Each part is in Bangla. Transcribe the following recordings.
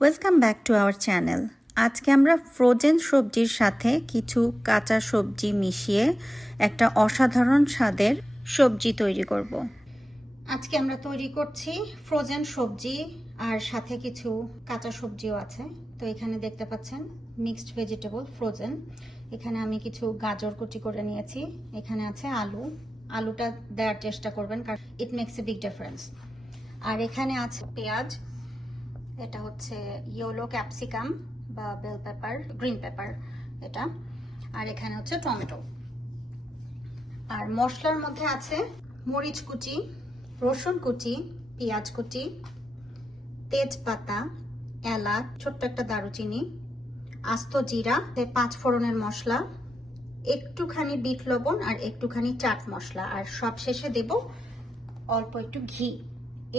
Welcome back to our channel. আজকে আমরা ফ্রোজেন সবজির সাথে কিছু কাঁচা সবজি মিশিয়ে একটা অসাধারণ স্বাদের সবজি তৈরি করব। আজকে আমরা তৈরি করছি ফ্রোজেন সবজি, আর সাথে কিছু কাঁচা সবজিও আছে। তো এখানে দেখতে পাচ্ছেন মিক্সড ভেজিটেবল ফ্রোজেন। এখানে আমি কিছু গাজর কুচি করে নিয়েছি, এখানে আছে আলু। আলুটা দেওয়ার চেষ্টা করবেন কারণ it makes a big difference. আর এখানে আছে পেঁয়াজ, এটা হচ্ছে ইয়েলো ক্যাপসিকাম বা বেল পেপার, গ্রিন পেপার এটা। আর এখানে হচ্ছে টমেটো। আর মশলার মধ্যে আছে মরিচ কুচি, রসুন কুচি, পেঁয়াজ কুচি, তেজপাতা, এলাচ, ছোট্ট একটা দারুচিনি, আস্ত জিরা, 5 ফোড়নের মশলা, একটুখানি বিট লবণ আর একটুখানি চাট মশলা, আর সব শেষে দেব অল্প একটু ঘি।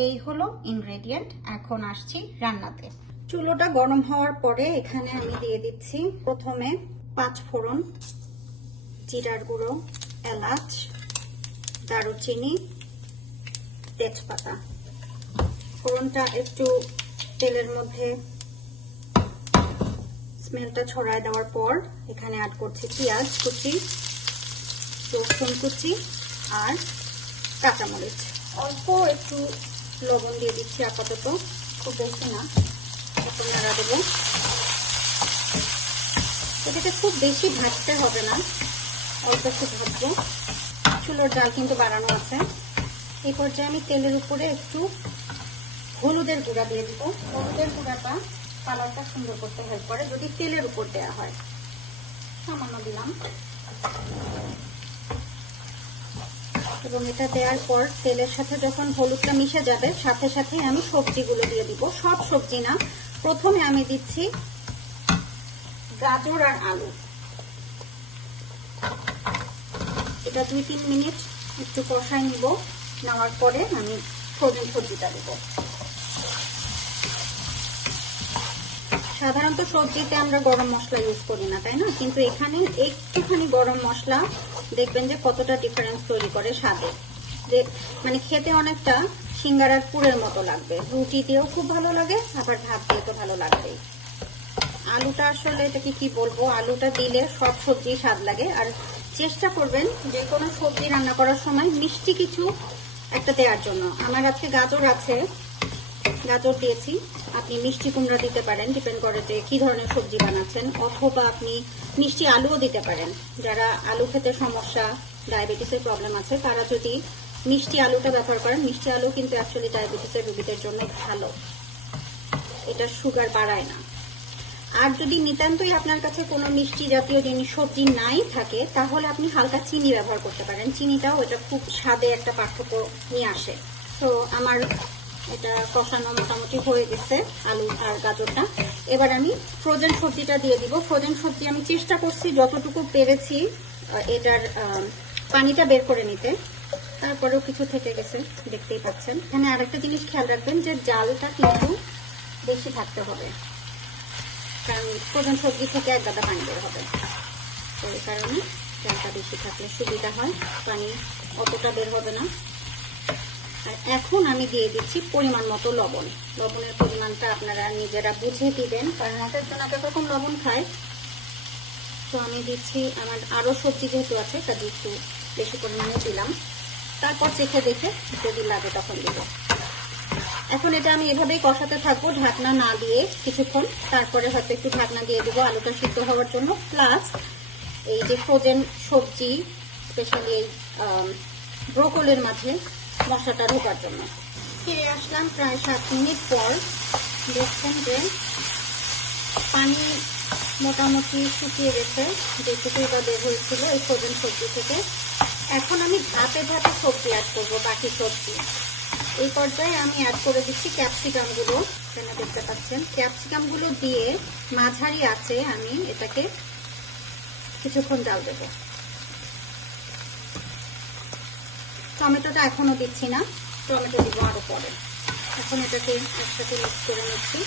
এই হলো ইনগ্রেডিয়েন্ট। এখন আসছি রান্নাতে। চুলোটা গরম হওয়ার পরে এখানে আমি দিয়ে দিচ্ছি প্রথমে 5 ফোড়ন, জিরার গুঁড়ো, এলাচ, দারুচিনি, তেজপাতা। ফোড়নটা একটু তেলের মধ্যে স্মেলটা ছড়ায় দেওয়ার পর এখানে অ্যাড করছি পেঁয়াজ কুচি, রসুন কুচি আর কাঁচামরিচ। অল্প একটু লবণ দিয়ে দিচ্ছি আপাতত, খুব বেশি না। এখন নাড়া দেবো। এটাকে খুব বেশি ভাজতে হবে না, অল্প একটু ভাজবো। চুলোর জাল কিন্তু বাড়ানো আছে। এই পর্যায়ে আমি তেলের উপরে একটু হলুদের গুঁড়া দিয়ে দিব। হলুদের গুঁড়াটা কালারটা সুন্দর করতে হেল্প করে যদি তেলের উপর দেওয়া হয়। সামান্য দিলাম, এবং এটা দেওয়ার পর তেলের সাথে যখন হলুদটা মিশে যাবে সাথে সাথে আমি সবজিগুলো দিয়ে দিব। সব সবজি না, প্রথমে আমি দিচ্ছি গাজর আর আলু। এটা 2-3 মিনিট একটু কষাই নিব। নেওয়ার পরে আমি ফ্রোজেন সবজিটা দেব। সাধারণত সবজিতে আমরা গরম মশলা ইউজ করি না, তাই না? কিন্তু এখানে একটুখানি গরম মশলা দেখবেন যে কতটা ডিফারেন্স তৈরি করে স্বাদে। যে মানে খেতে অনেকটা সিঙ্গারার পুরের মতো লাগবে। রুটি দিয়েও খুব ভালো লাগে, আবার ভাত দিয়ে তো ভালো লাগবেই। আলুটা আসলে এটাকে কি বলবো, আলুটা দিলে সব সবজি স্বাদ লাগে। আর চেষ্টা করবেন যে কোনো সবজি রান্না করার সময় মিষ্টি কিছু একটা দেওয়ার জন্য। আমার আজকে গাজর আছে, গাজর দিয়েছি। আপনি মিষ্টি কুমড়া দিতে পারেন, ডিপেন্ড করে যে কি ধরনের সবজি বানাচ্ছেন। অথবা আপনি মিষ্টি আলুও দিতে পারেন। যারা আলু খেতে সমস্যা, ডায়াবেটিসের প্রবলেম আছে, তারা যদি মিষ্টি আলুটা ব্যবহার করেন। মিষ্টি আলু কিন্তু অ্যাকচুয়ালি ডায়াবেটিসের রোগীদের জন্য ভালো, এটা সুগার বাড়ায় না। আর যদি নিতান্তই আপনার কাছে কোনো মিষ্টি জাতীয় জিনিস সবজি নাই থাকে, তাহলে আপনি হালকা চিনি ব্যবহার করতে পারেন। চিনিটাও এটা খুব স্বাদে একটা পার্থক্য নিয়ে আসে। তো আমার এটা কষানো মোটামুটি হয়ে গেছে আলু আর গাজরটা। এবার আমি ফ্রোজেন সবজিটা দিয়ে দিব। ফ্রোজেন সবজি আমি চেষ্টা করছি যতটুকু পেরেছি এটার পানিটা বের করে নিতে, তারপরেও কিছু থেকে গেছে, দেখতেই পাচ্ছেন। এখানে আরেকটা জিনিস খেয়াল রাখবেন যে জালটা কিন্তু বেশি থাকতে হবে, কারণ ফ্রোজেন সবজি থেকে এক গাদা পানি বের হবে। তো এই কারণে জালটা বেশি থাকলে সুবিধা হয়, পানি অতটা বের হবে না। আর এখন আমি দিয়ে দিচ্ছি পরিমাণ মতো লবণ। লবণের পরিমাণটা আপনারা নিজেরা বুঝে দিবেন, কারণ এক একজন এক এক রকম লবণ খায়। তো আমি দিচ্ছি, আমার আরও সবজি যেহেতু আছে কাজে একটু বেশি পরিমাণে দিলাম। তারপর চেখে দেখে যদি লাগে তখন দেবো। এখন এটা আমি এভাবেই কষাতে থাকবো ঢাকনা না দিয়ে কিছুক্ষণ। তারপরে হয়তো একটু ঢাকনা দিয়ে দেবো আলুটা সিদ্ধ হওয়ার জন্য, প্লাস এই যে ফ্রোজেন সবজি স্পেশালি এই ব্রোকলির মাঝে মশলাটা ঢোকার জন্য। ফিরে আসলাম প্রায় 7 মিনিট পর। দেখছেন যে পানি মোটামুটি শুকিয়ে গেছে, যেটুকুই বা বের হয়েছিল এই ফ্রোজেন সবজি থেকে। এখন আমি ধাপে ধাপে সবজি অ্যাড করবো, বাকি সবজি। এই পর্যায়ে আমি অ্যাড করে দিচ্ছি ক্যাপসিকামগুলো। এখানে দেখতে পাচ্ছেন ক্যাপসিকামগুলো দিয়ে মাঝারি আছে আমি এটাকে কিছুক্ষণ জাল দেব। টমেটোটা এখনো দিচ্ছি না, টমেটো দিব আরো পরে। এখন এটাকে একসাথে মিক্স করে নিচ্ছি।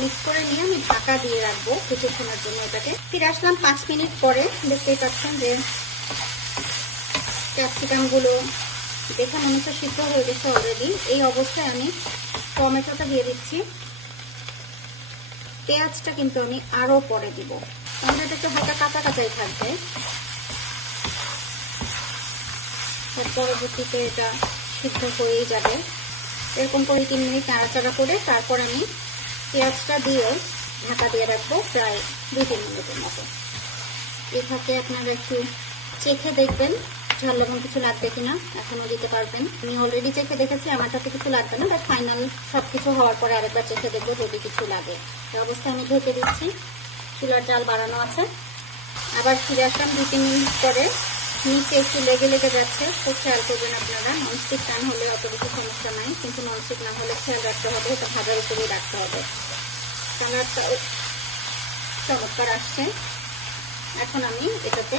মিক্স করে নিয়ে আমি ঢাকা দিয়ে রাখবো কিছুক্ষণের জন্য এটাকে। ফিরে আসলাম 5 মিনিট পরে। দেখতেই পাচ্ছেন যে ক্যাপসিকামগুলো দেখে মনে হচ্ছে সিদ্ধ হয়ে গেছে অলরেডি। এই অবস্থায় আমি টমেটোটা দিয়ে দিচ্ছি। পেঁয়াজটা কিন্তু আমি আরো পরে দিব, তাহলে এটা একটু হালকা কাঁচা কাঁচাই থাকবে। তার পরবর্তীতে এটা সিদ্ধ হয়েই যাবে। এরকম করে 3 মিনিট নাড়াচাড়া করে তারপর আমি পেঁয়াজটা দিয়ে ঢাকা দিয়ে রাখবো প্রায় 2-3 মিনিটের মতো। এই ফাঁকে আপনারা একটু চেখে দেখবেন ঝাল লবণ কিছু লাগবে কিনা, এখনো দিতে পারবেন। আমি অলরেডি চেখে দেখেছি, আমার কাছে কিছু লাগবে না, বাট ফাইনাল সবকিছু হওয়ার পরে আরেকবার চেখে দেখবো যদি কিছু লাগে। এই অবস্থায় আমি ঢেকে দিচ্ছি। চুলার জাল বাড়ানো আছে। আবার ফিরে আসলাম 2-3 মিনিট পরে। নিচে একটু লেগে লেগে যাচ্ছে, খুব খেয়াল করবেন আপনারা। ননস্টিক প্যান হলে অত বেশি সমস্যা নাই, কিন্তু ননস্টিক না হলে খেয়াল রাখতে হবে, এটা ভাজার উপরেই রাখতে হবে। কালারটা চমৎকার আসছে। এখন আমি এটাতে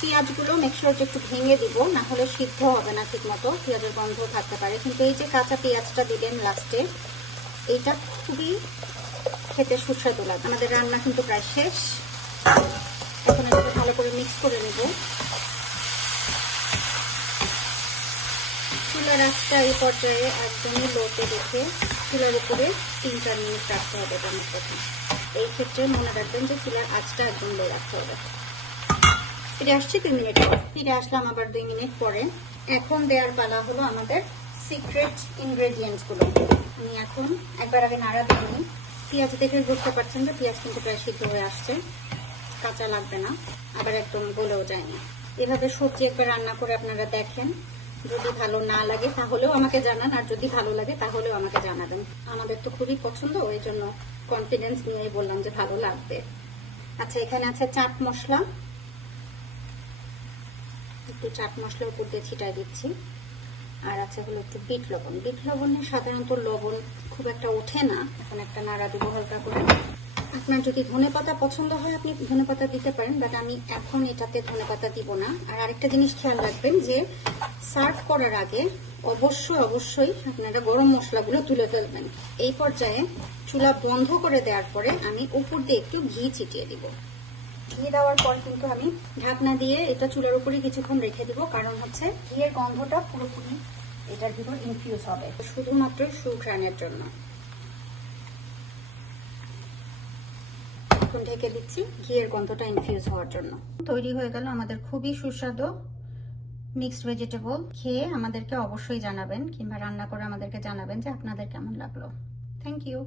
পেঁয়াজগুলো মেকশিওর যে একটু ভেঙে দিব, না হলে সিদ্ধ হবে না ঠিক মতো, পেঁয়াজের গন্ধ থাকতে পারে। কিন্তু এই যে কাঁচা পেঁয়াজটা দিলেন লাস্টে, এইটা খুবই খেতে সুস্বাদু লাগে। আমাদের রান্না কিন্তু প্রায় শেষ। এখন এটাকে ভালো করে মিক্স করে নেব। চুলার আঁচটা এই পর্যায়ে একদমই লোতে রেখে চুলার উপরে 3-4 মিনিট রাখতে হবে রান্নার প্রথম। এই ক্ষেত্রে মনে রাখবেন যে চুলার আঁচটা একদম লো রাখতে হবে। ফিরে আসছি 2 মিনিট পর। ফিরে আসলাম আবার 2 মিনিট পরে। এখন দেওয়ার পালা হলো আমাদের সিক্রেট ইনগ্রেডিয়েন্টস গুলো। আমি এখন একবার আগে নাড়া দিইনি। পেঁয়াজ দেখে বুঝতে পারছেন যে পেঁয়াজ কিন্তু প্রায় সিদ্ধ হয়ে আসছে, কাঁচা লাগবে না, আবার একদম গলেও যায়নি। এভাবে সবজি একবার রান্না করে আপনারা দেখেন, যদি ভালো না লাগে তাহলেও আমাকে জানান, আর যদি ভালো লাগে তাহলেও আমাকে জানাবেন। আমাদের তো খুবই পছন্দ, ওই জন্য কনফিডেন্স নিয়ে বললাম যে ভালো লাগবে। আচ্ছা, এখানে আছে চাট মশলা, একটু চাট মশলা উপর দিয়ে ছিটাই দিচ্ছি। আর আছে হলো একটু বিট লবণ। বিট লবণে সাধারণত লবণ খুব একটা ওঠে না। এখন একটা নাড়া দিব হালকা করে। আপনার যদি ধনেপাতা পছন্দ হয় আপনি ধনেপাতা দিতে পারেন, বাট আমি এখন এটাতে ধনেপাতা দিব না। আর আরেকটা জিনিস খেয়াল রাখবেন যে সার্ভ করার আগে অবশ্যই আপনারা গরম মশলাগুলো তুলে ফেলবেন। এই পর্যায়ে চুলা বন্ধ করে দেওয়ার পরে আমি উপর দিয়ে একটু ঘি ছিটিয়ে দিব। ঘি দেওয়ার পর কিন্তু আমি ঢাকনা দিয়ে এটা চুলার উপরে কিছুক্ষণ রেখে দিব, কারণ হচ্ছে ঘিয়ের গন্ধটা পুরোপুরি এটার ভিতর ইনফিউজ হবে, শুধুমাত্র সুঘ্রাণের জন্য। এখন ঢেকে দিচ্ছি ঘিয়ের গন্ধটা ইনফিউজ হওয়ার জন্য। তৈরি হয়ে গেল আমাদের খুবই সুস্বাদু মিক্সড ভেজিটেবল। খেয়ে আমাদেরকে অবশ্যই জানাবেন, কিংবা রান্না করে আমাদেরকে জানাবেন যে আপনাদের কেমন লাগলো। Thank you.